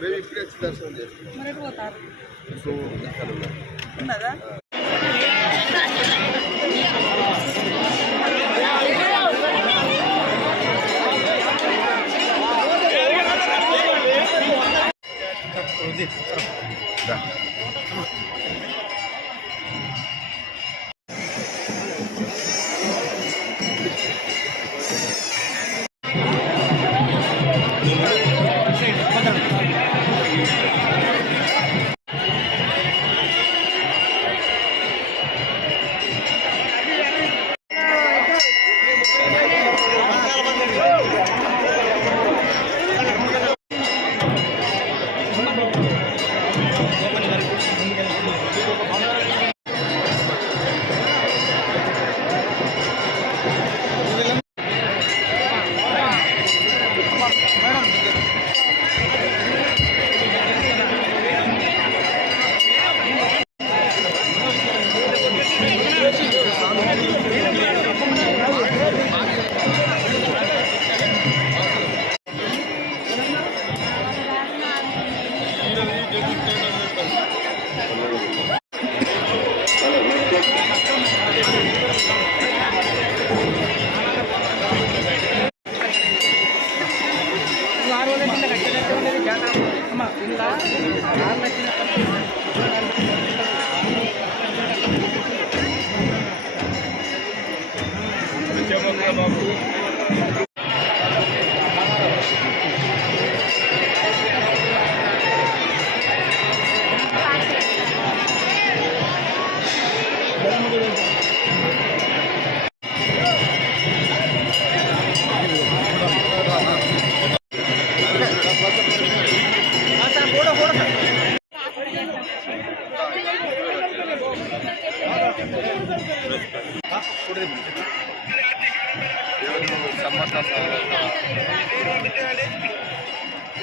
మేము ఇప్పుడే వచ్చి దర్శనం చేసుకున్నాం మరి ఎటు పోతారు సో ఇక్కడ ఉన్నాం. ఉన్నదా 네. 자. కింద ఆరు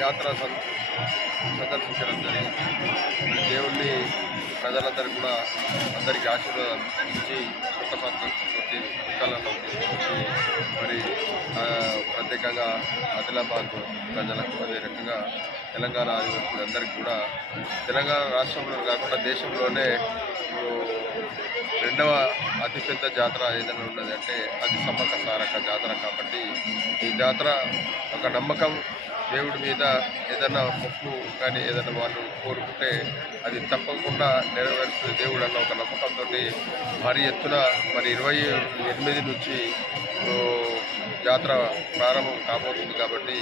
యాత్ర సందర్శించడం జరిగింది. దేవుణ్ణి ప్రజలందరూ కూడా అందరికీ ఆశీర్వాదం ఇచ్చి సుఖ సంతోషంతో ప్రత్యేకంగా ఆదిలాబాద్ ప్రజలకు అదే రకంగా తెలంగాణ ఆదివాసులందరికీ కూడా తెలంగాణ రాష్ట్రంలో కాకుండా దేశంలోనే రెండవ అతిపెద్ద జాతర ఏదైనా ఉన్నది అంటే అది సమ్మక్క జాతర కాబట్టి ఈ జాతర ఒక నమ్మకం దేవుడి మీద ఏదైనా మొక్కు కానీ ఏదైనా వాళ్ళు కోరుకుంటే అది తప్పకుండా నెరవేరుస్తుంది. దేవుడు అన్న ఒక నమ్మకంతో మరి ఎత్తున మరి ఇరవై ఎనిమిది నుంచి జాతర ప్రారంభం కాబోతుంది కాబట్టి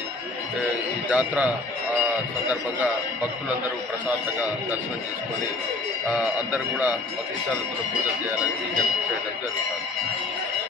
ఈ జాతర సందర్భంగా భక్తులందరూ ప్రశాంతంగా దర్శనం చేసుకొని అందరూ కూడా భక్తిశాలతో పూజలు చేయాలని విజ్ఞప్తి చేయడం జరుగుతుంది.